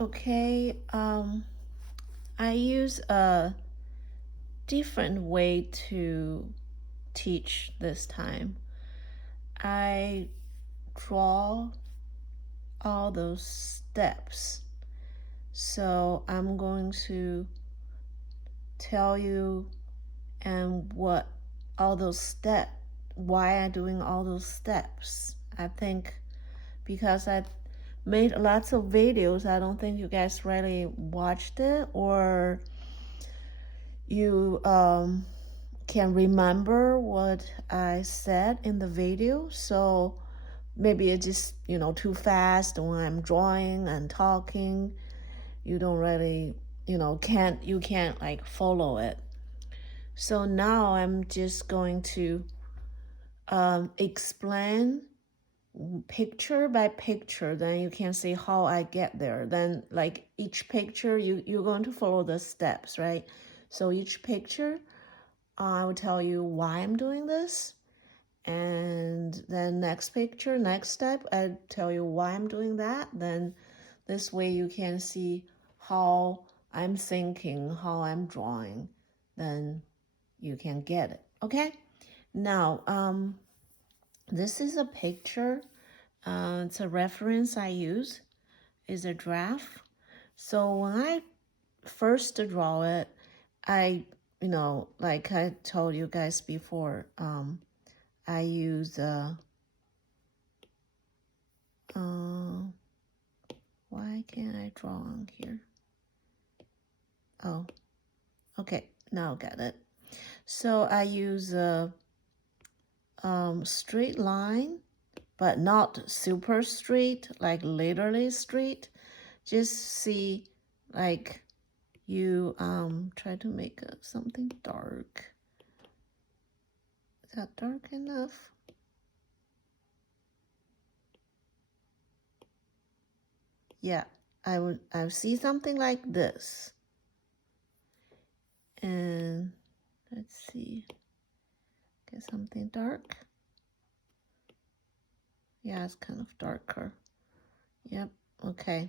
Okay, I use a different way to teach this time. I draw all those steps. So I'm going to tell you and what all those steps, why I'm doing all those steps. I think because I made lots of videos, I don't think you guys really watched it or you can remember what I said in the video. So maybe it's just, too fast when I'm drawing and talking. You don't really, you can't like follow it. So now I'm just going to explain picture by picture, then you can see how I get there. Then like each picture, you're going to follow the steps, right? So each picture, I will tell you why I'm doing this. And then next picture, next step, I tell you why I'm doing that. Then this way you can see how I'm thinking, how I'm drawing. Then you can get it. Okay? Now, this is a picture. It's a reference I use. Is a draft. So when I first draw it, I, like I told you guys before, I use why can't I draw on here? Oh, okay, now got it. So I use a straight line, but not super straight, like literally straight. Just see, like you try to make something dark. Is that dark enough? Yeah, I would see something like this. And let's see, get something dark. Yeah, it's kind of darker. Yep, okay.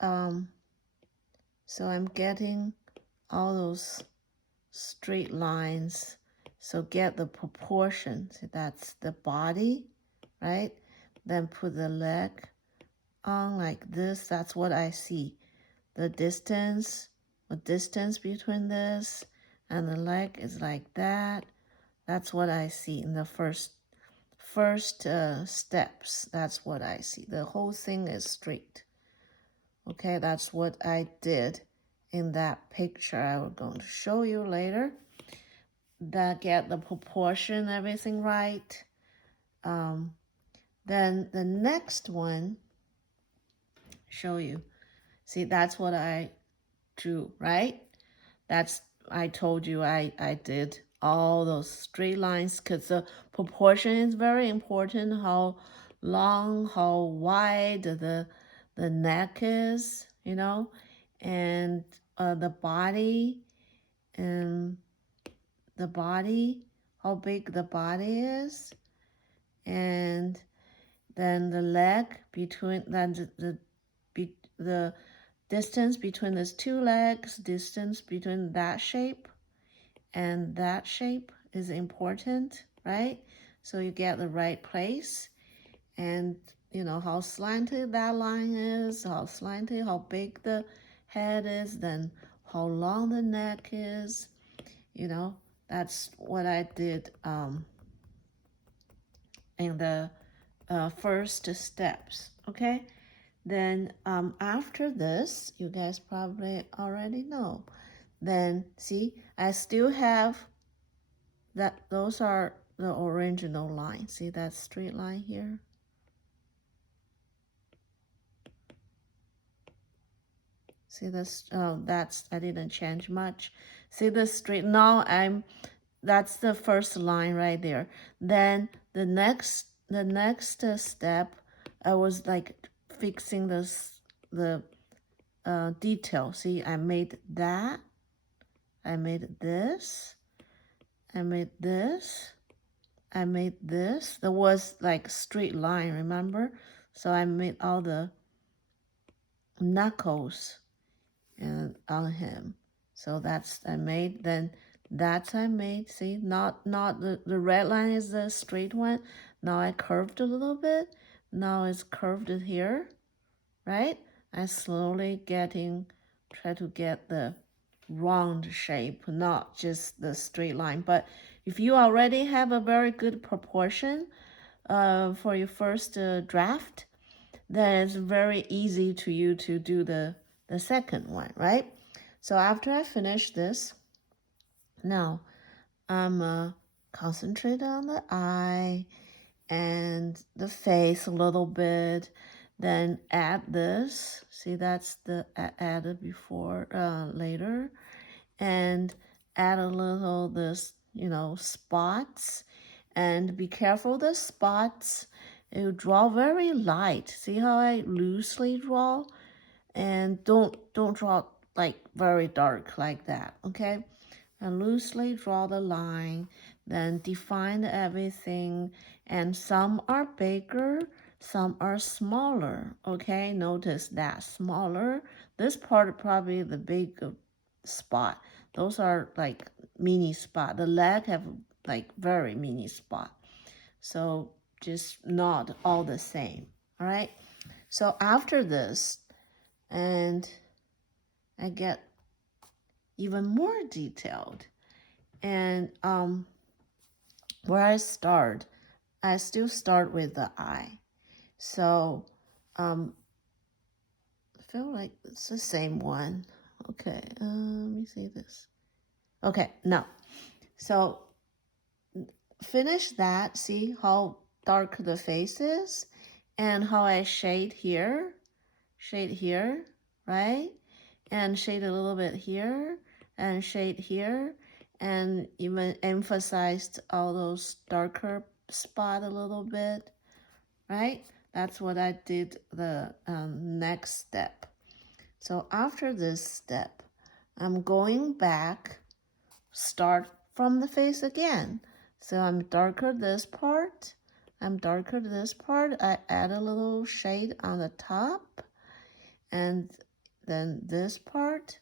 So I'm getting all those straight lines. So get the proportion. So that's the body, right? Then put the leg on like this. That's what I see. The distance between this and the leg is like that. That's what I see in the first steps. That's what I see. The whole thing is straight. Okay, that's what I did in that picture I was going to show you later. That get the proportion, everything right. Then the next one, show you. See, that's what I drew, right? That's, I told you I did all those straight lines because the proportion is very important. How long, how wide the neck is, and the body, and the body, how big the body is, and then the leg between, then the distance between these two legs, distance between that shape and that shape is important, right? So you get the right place, and how slanted that line is, how slanted, how big the head is, then how long the neck is, that's what I did in the first steps, okay? Then after this, you guys probably already know. Then see, I still have that, those are the original lines. See that straight line here? See this, that's, I didn't change much. See the straight, now that's the first line right there. Then the next step, I was like fixing the detail. See, I made that, I made this, I made this, I made this. There was like straight line, remember? So I made all the knuckles and on him. So that's I made. Then that's I made. See, not the red line is the straight one. Now I curved a little bit. Now it's curved here, right? I slowly try to get the round shape, not just the straight line. But if you already have a very good proportion for your first draft, then it's very easy to you to do the second one, right? So after I finish this, now I'm concentrate on the eye and the face a little bit, then add this. See, that's the added before, later, and add a little this, spots, and be careful the spots. You draw very light. See how I loosely draw, and don't draw like very dark like that. Okay, and loosely draw the line, then define everything, and some are bigger, some are smaller. Okay, notice that smaller. This part probably the big spot. Those are like mini spot. The leg have like very mini spot. So just not all the same. All right. So after this, and I get even more detailed. And where I still start with the eye. So I feel like it's the same one. Okay, let me see this. Okay, now, so finish that. See how dark the face is and how I shade here, right? And shade a little bit here and shade here, and even emphasized all those darker spot a little bit, right? That's what I did the next step. So after this step, I'm going back, start from the face again. So I'm darker this part, I add a little shade on the top, and then this part.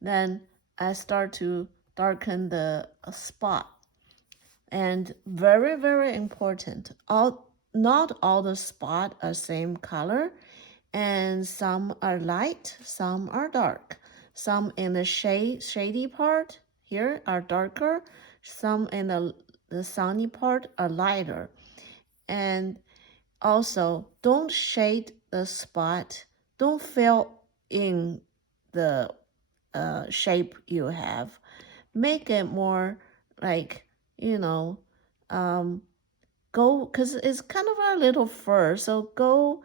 Then I start to darken the spot. And very, very important, not all the spot are same color, and some are light, some are dark. Some in the shady part here are darker, some in the sunny part are lighter. And also, don't shade the spot, don't fill in the shape you have. Make it more like, go, because it's kind of a little fur, so go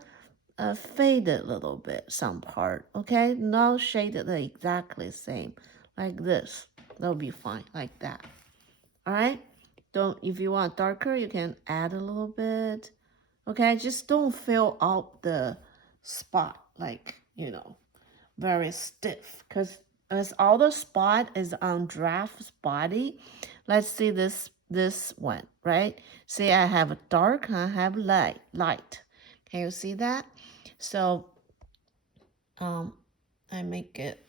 fade it a little bit, some part, okay? Not shade it exactly same, like this. That'll be fine, like that. All right? Don't, if you want darker, you can add a little bit. Okay, just don't fill out the spot like, very stiff, because as all the spot is on draft's body. Let's see this one, right? See, I have a dark, I have light. Can you see that? So I make it,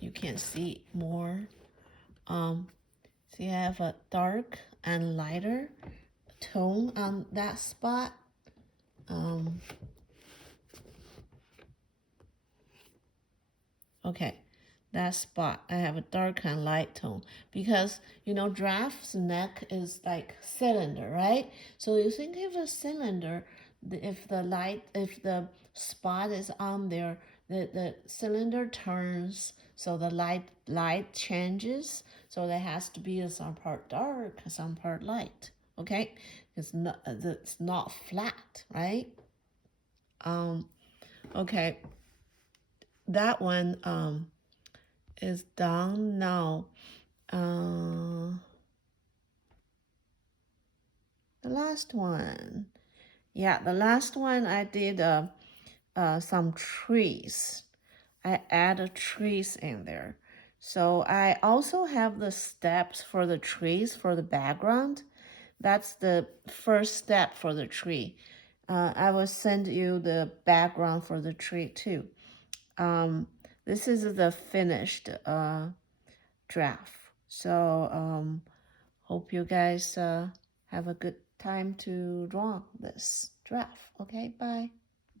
you can see more. See, I have a dark and lighter tone on that spot. Okay, that spot, I have a dark and light tone, because giraffe's neck is like cylinder, right? So you think of a cylinder, if the spot is on there, the cylinder turns, so the light changes. So there has to be some part dark, some part light. Okay, it's not flat, right? Okay, that one is done now. The last one. Yeah, the last one I did some trees. I added trees in there. So I also have the steps for the trees for the background. That's the first step for the tree. I will send you the background for the tree too. This is the finished draft. So hope you guys have a good time to draw this draft. Okay, bye.